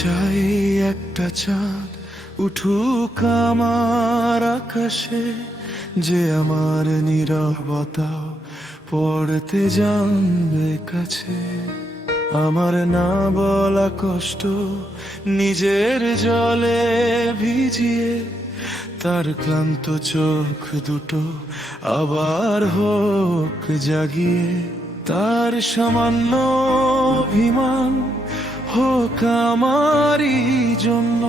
চাই একটা চাঁদ উঠুক আমার আকাশে, যে আমার নীরবতাও পড়তে জানবে কাছে। আমার না বলা কষ্ট নিজের জলে ভিজিয়ে, তার ক্লান্ত চোখ দুটো আবার হোক জাগিয়ে। তার সামান্য অভিমান হোক আমারই জন্য,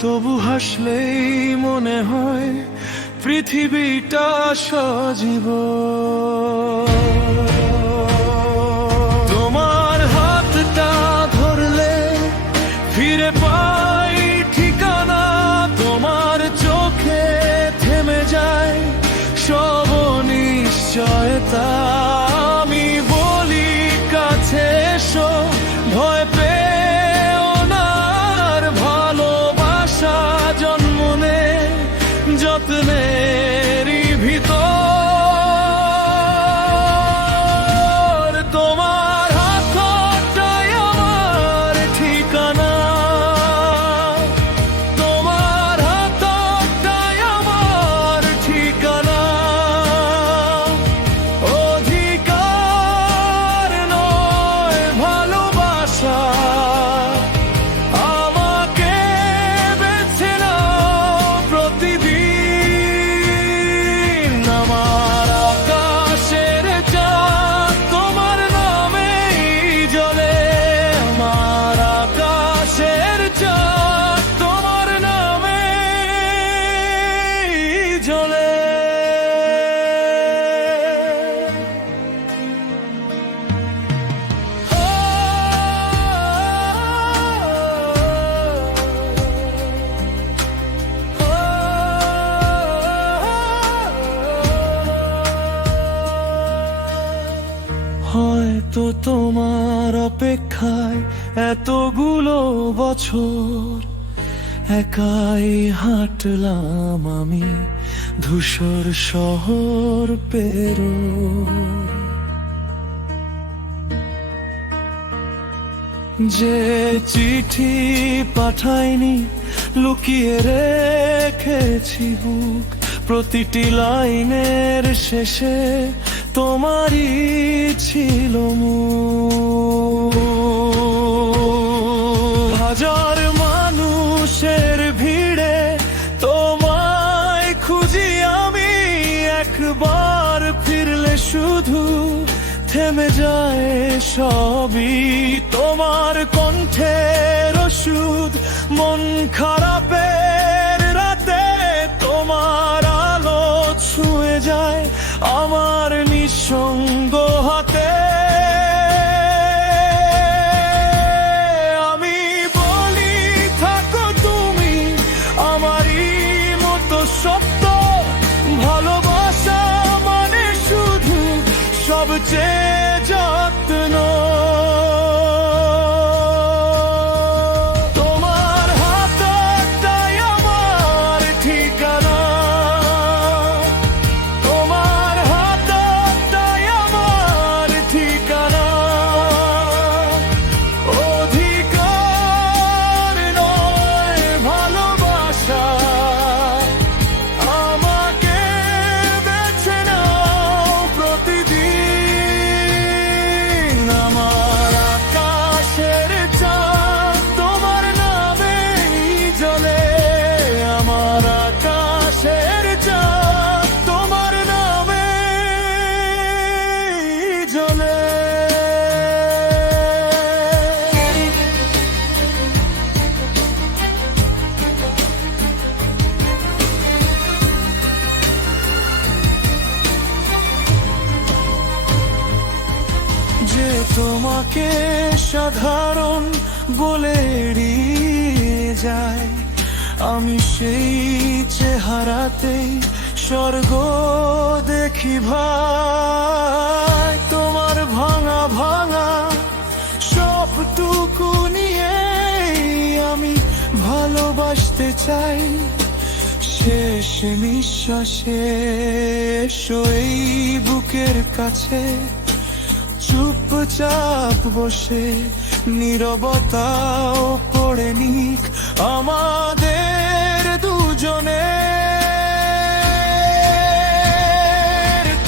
তবু হাসলেই মনে হয় পৃথিবীটা সজীব। তোমার হাতটা ধরলে ফিরে পাই ঠিকানা, তোমার চোখে থেমে যায় সব নিশ্চয়তা। আমি বলি কাছে এসো, ভয় পেও না, আর ভালোবাসা জন্ম নে যত্নেরই ভিতর। তোমার হাতটাই আমার ঠিকানা, তোমার হাতটাই আমার ঠিকানা। অধিকার নয় ভালোবাসা, আমাকে বেছে নাও প্রতিদিন। আমার আকাশের চাঁদ তোমার নামেই জ্বলে, আমার আকাশের চাঁদ তোমার নামেই জ্বলে। হয়তো তোমার অপেক্ষায় এতগুলো বছর একাই হাঁটলাম আমি ধূসর শহর পেরো। যে চিঠি পাঠাইনি লুকিয়ে রেখেছি বুক, প্রতিটি লাইনের শেষে তোমারই ছিল মুখ। হাজার মানুষের ভিড়ে তোমায় খুঁজি আমি, একবার ফিরলে শুধু থেমে যায় সবই। তোমার কণ্ঠের ওষুধ মন খারাপের রাতে, তোমার আলো ছুঁয়ে যায় আমার নিঃসঙ্গ হাতে। আমি বলি থাকো তুমি আমারই মতো সত্য, ভালোবাসা মানে শুধু সবচেয়ে যত্ন। তোমার হাতটাই আমার ঠিকানা, তোমার হাতটাই আমার ঠিকানা। অধিকার নয় ভালোবাসা, আমাকে বেছে নাও প্রতিদিন। আমার আকাশের চাঁদ তোমার নামেই জ্বলে, আমার আকাশের চাঁদ তোমার নামেই জ্বলে। যে তোমাকে সাধারণ বলে এড়িয়ে যায়, আমি সেই চেহারাতেই স্বর্গ দেখি ভাই। তোমার ভাঙা ভাঙা সবটুকু নিয়ে আমি ভালোবাসতে চাই। শেষ নিঃশ্বাসে এসো এই বুকের কাছে, চুপচাপ বসে নীরবতাও পড়ে নিক আমাদের দুজনের।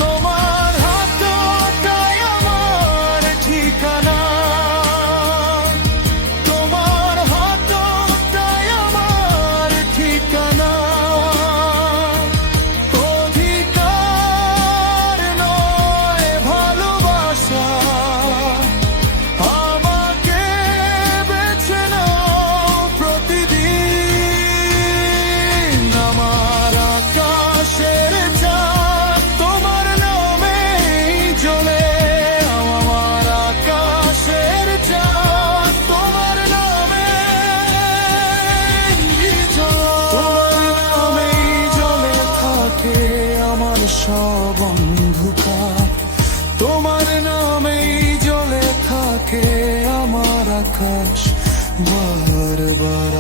তোমার হাতটাই আমার ঠিকানা, তোমার হাতটাই আমার ঠিকানা। অধিকার নয় ভালোবাসা, আমাকে বেছে নাও প্রতিদিন। আমার আকাশের চাঁদ তোমার নামেই জ্বলে, আমার আকাশের চাঁদ তোমার নামেই জ্বলে থাকে আমার সব অন্ধকার। তোমার নামেই জ্বলে থাকে আমার আকাশ বারবার।